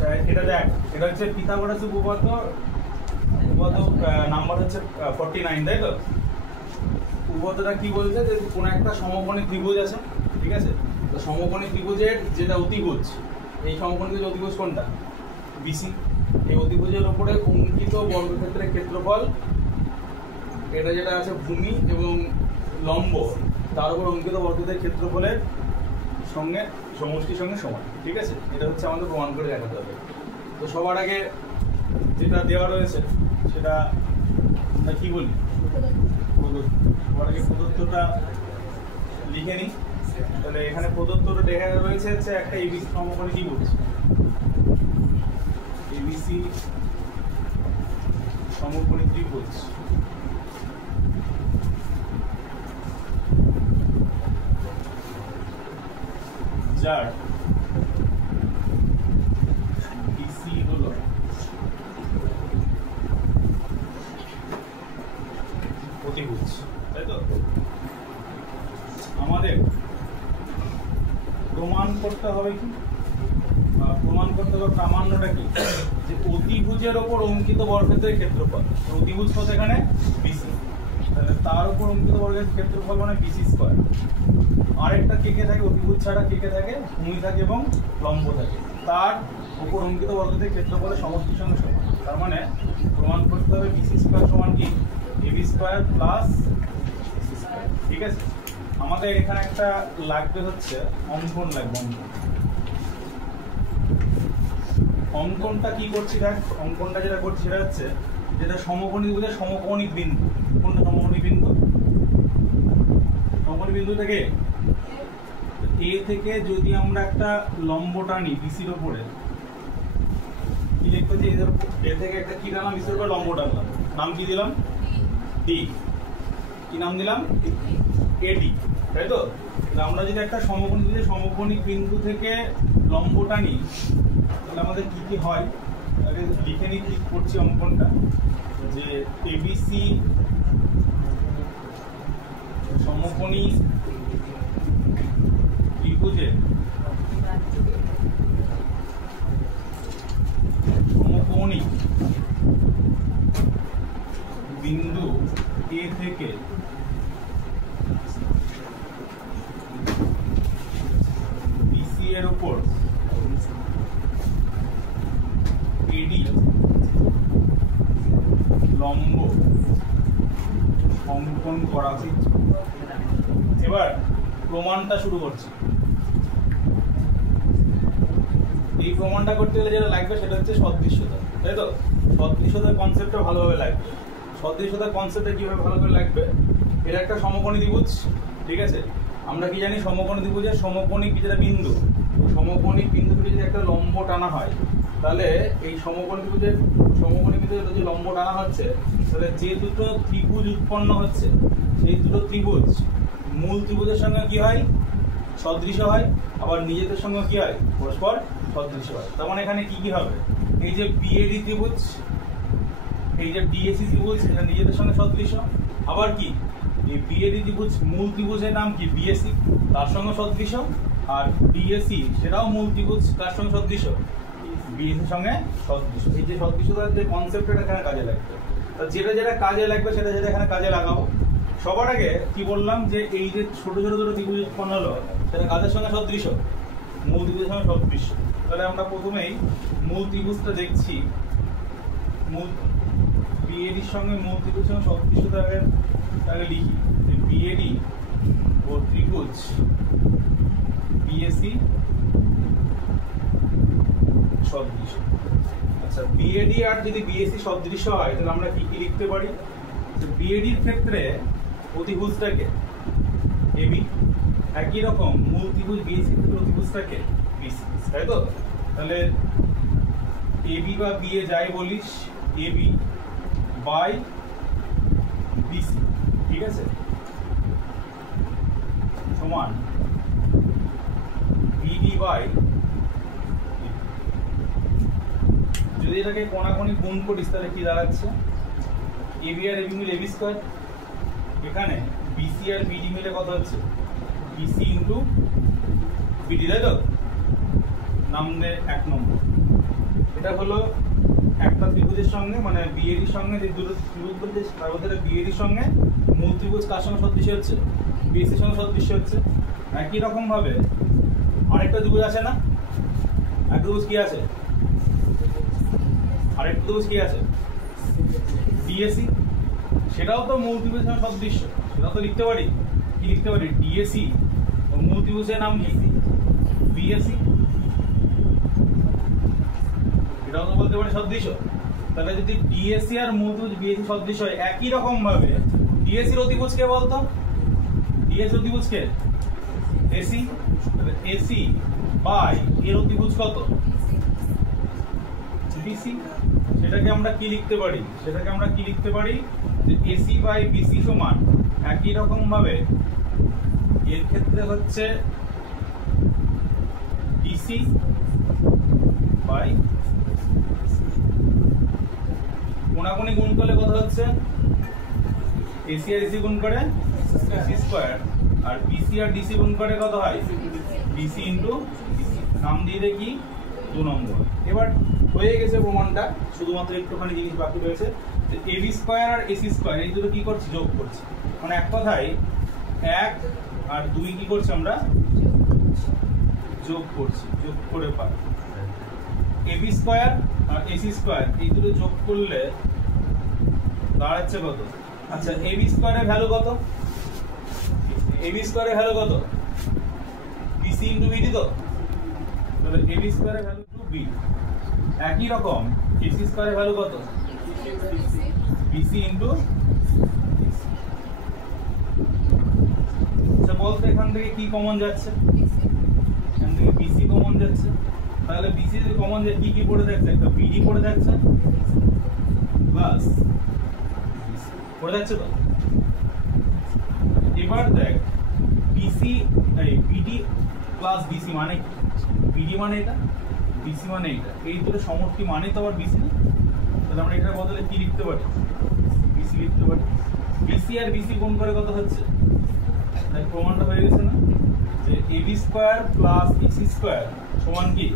আচ্ছা এটা দেখ, এটা হচ্ছে পিথাগোরাস উপপাদ্য নাম্বার হচ্ছে 49, তাই তো? উপপাদ্যটা কি বলছে যে কোনো একটা সমকোণী ত্রিভুজ আছে, ঠিক আছে? তো সমকোণী ত্রিভুজের যেটা অতিভুজ, এই সমকোণী ত্রিভুজের অতিভুজ কোনটা? বিসি। এই অতিভুজের উপরে অঙ্কিত বর্গক্ষেত্রের ক্ষেত্রফল, এটা যেটা আছে ভূমি এবং লম্ব, তার উপর অঙ্কিত বর্গক্ষেত্রের ক্ষেত্রফলের সঙ্গে সমষ্টির সঙ্গে সমান, ঠিক আছে? এটা হচ্ছে আমাদের প্রমাণ করে দেখাতে হবে। তো সবার আগে যেটা দেওয়া রয়েছে সেটা কি বলি, সবার আগে প্রদত্তটা লিখে নিই। তাহলে এখানে প্রদত্তটা দেখা রয়েছে হচ্ছে একটা এবিসি সমকোণী ত্রিভুজ, এবিসি সমকোণী ত্রিভুজ, যার বিসি হলো অতিভুজ, তাই তো? আমাদের প্রমাণ করতে হবে কি, প্রমাণ করতে হবে প্রামাণ্যটা কি, যে অতিভুজের ওপর অঙ্কিত বর্গক্ষেত্রের ক্ষেত্রফল, অতিভুজ কত এখানে? বিসি, তাহলে তার উপর অঙ্কিত বর্গক্ষেত্রের ক্ষেত্রফল মানে বিসি স্কয়ার। আরেকটা কে কে থাকে? অতিভুজ ছাড়া কে কে থাকে? ভূমি থাকে এবং লম্ব থাকে, তার উপর অঙ্কিত বর্গক্ষেত্রের ক্ষেত্রফলের সমষ্টির সঙ্গে সমান। তার মানে প্রমাণ করতে হবে বিসি স্কয়ার সমান কি? AB square plus BC square, ঠিক আছে? আমাদের এখানে একটা লাগবে হচ্ছে অঙ্কন লাগবে, অঙ্কনটা কি করছি দেখ, অঙ্কনটা যেটা করছি সেটা হচ্ছে যেটা সমকোণী ত্রিভুজের সমকোণিক বিন্দু। কোনটা সমকোণিক বিন্দু? সমকোণী বিন্দু থেকে এ থেকে যদি আমরা একটা লম্ব টানি বিসির উপরে, কি লিখতে হচ্ছে? এ থেকে একটা কি টানলাম? বিসির উপরে লম্ব টানলাম, নাম কি দিলাম? ডি। কি নাম দিলাম? এডি, তাই তো? আমরা যদি একটা সমকোণিক বিন্দু থেকে লম্ব টানি, তাহলে আমাদের কি কি হয় আগে লিখে নিই। ক্লিক করছি অঙ্কনটা, যে এবিসি সমকোণী ত্রিভুজের সমকোণী বিন্দু এ থেকে বিসি এর উপর এডি লম্ব অঙ্কন করা উচিত। এবার প্রমাণটা শুরু করছি। এই প্রমাণটা করতে গেলে যেটা লাগবে সেটা হচ্ছে সদৃশ্যতা, তাই তো? সদৃশ্যতার কনসেপ্টটা ভালোভাবে লাগবে। সদৃশ্যতার কনসেপ্টটা কিভাবে ভালো করে লাগবে? এটা একটা সমকোণী ত্রিভুজ, ঠিক আছে? আমরা কি জানি? সমকোণী ত্রিভুজের সমকোণিক যেটা বিন্দু, সমকোণিক বিন্দু থেকে যদি একটা লম্ব টানা হয়, তাহলে এই সমকোণী ত্রিভুজের যে লম্ব টানা হচ্ছে, তাহলে যে দুটো ত্রিভুজ উৎপন্ন হচ্ছে, সেই দুটো ত্রিভুজ মূল ত্রিভুজের সঙ্গে কি হয়? সদৃশ্য হয়, আবার নিজেদের সঙ্গে কি হয়? পরস্পর সদৃশ্য হয়। তার মানে এখানে কি কি হবে? এই যে বিএডি ত্রিভুজ, এই যে ডিএসি ত্রিভুজ, এটা নিজেদের সঙ্গে সদৃশ্য। আবার কি? এই বিএডি ত্রিভুজ মূল ত্রিভুজের নাম কি? বিএসি, তার সঙ্গে সদৃশ্য। আর ডিএসি সেটাও মূল ত্রিভুজ, তার সঙ্গে সদৃশ্য, বিএসির সঙ্গে সদৃশ্য। এই যে সদৃশ্যতার যে কনসেপ্টটা এখানে কাজে লাগবে, যেটা যেটা কাজে লাগবে সেটা যেটা এখানে কাজে লাগাবো। সবার আগে কি বললাম, যে এই যে ছোট ছোট দুটো ত্রিভুজ উৎপন্ন হলো, সেটা কাদের সঙ্গে সদৃশ্য? মূল ত্রিভুজের সঙ্গে সদৃশ্য। তাহলে আমরা প্রথমেই মূল ত্রিভুজটা দেখছি। মূল বিএডির সঙ্গে মূল ত্রিভুজের সঙ্গে সদৃশ্যতা আগে লিখি, যে বিএডি ও ত্রিভুজ বিএসি সদৃশ্য। আচ্ছা, বিএডি আর যদি বিএসি সদৃশ্য হয়, তাহলে আমরা কি কি লিখতে পারি? বিএডির ক্ষেত্রে অতিভুজটাকে এবি, একই রকম মূল ত্রিভুজ বিএসি ক্ষেত্রে অতিভুজটাকে বিসি, তাই তো? তাহলে এবি বা বিএ যাই বলিস, এবি বাই বিসি, ঠিক আছে, সমান বিডি বাই, যদি এটাকে কোণাকোণি গুণ করিস তাহলে কি দাঁড়াচ্ছে? এবি আর এবি মিলে এবি স্কয়ার, এখানে বিসি আর বিডি মিলে কত হচ্ছে? বিসি ইন্টু বিডি, তাই তো? নাম দে 1 নম্বর। এটা হলো একটা ত্রিভুজের সঙ্গে মানে বিএডির সঙ্গে যে দুটো ত্রিভুজ বলতে তার মধ্যে বিএডির সঙ্গে মূল ত্রিভুজ কার সঙ্গে সদৃশ্য হচ্ছে, বিএসির সঙ্গে সদৃশ্য হচ্ছে। একই রকম ভাবে আরেকটা ত্রিভুজ আছে না, একটা ত্রিভুজ কি আছে, আরেকটা ত্রিভুজ কি আছে ডিএসি, সেটাও তো মূল ত্রিভুজের সঙ্গে সদৃশ্য, সেটাও তো লিখতে পারি। কি লিখতে পারি, ডিএসি ও মূল ত্রিভুজের নাম কি বিএসি, এটাও তো বলতে পারি সদৃশ্য। তাহলে যদি ডিএসি আর মূল ত্রিভুজ বিএসি সদৃশ্য হয়, একই রকম ভাবে ডিএসির অতিভুজ কে বলতো, ডিএসি অতিভুজ কে এসি, তাহলে এসি বাই এর অতিভুজ কত বিসি, সেটাকে আমরা কি লিখতে পারি, সেটাকে আমরা কি লিখতে পারি যে এসি বাই বিসি সমান একই রকম ভাবে এর ক্ষেত্রে হচ্ছে ডিসি বাই কোনাকুনি গুণ করলে কত হচ্ছে, এসি আর এসি গুণ করে এসি স্কয়ার, আর বিসি আর ডিসি গুণ করে কত হয় বিসি ইন্টু নাম দিয়ে দেখি 2 নম্বর। এবার হয়ে গেছে প্রমাণটা, শুধুমাত্র একটুখানি জিনিস বাকি রয়েছে, যে এবি স্কয়ার আর এসি স্কয়ার এই দুটো কি করছি, যোগ করছি। মানে এক কথায় 1 আর 2 কি করছি আমরা যোগ করছি, যোগ করে পাই এবি স্কয়ার আর এসি স্কয়ার এই দুটো যোগ করলে দাঁড়াচ্ছে কত। আচ্ছা এবি স্কয়ারের ভ্যালু কত, এবি স্কয়ারের ভ্যালু কত বিসি ইন্টু বিডি, তো তাহলে এবি স্কয়ারের ভ্যালু টু বি। একই রকম এসি স্কয়ারের ভ্যালু কত বিসি ইন্টু, আচ্ছা বলতে এখান থেকে কি কমন যাচ্ছে, এখান থেকে বিসি কমন যাচ্ছে, তাহলে বিসি যদি কমন যায় কি কি পড়ে যাচ্ছে, একটা বিডি পড়ে যাচ্ছে প্লাস পড়ে যাচ্ছে। তো এবার দেখ বিসি এই বিডি প্লাস বিসি মানে বিডি মানে এটা, বিসি মানে এটা, এই দুটো সমষ্টি মানে তো আবার বিসি না, তাহলে আমরা এটার বদলে কি লিখতে পারি বিসি লিখতে পারি। বিসি আর বিসি গুণ করে কত হচ্ছে, তাই প্রমাণটা হয়ে গেছে না যে AB square plus AC square সমান কি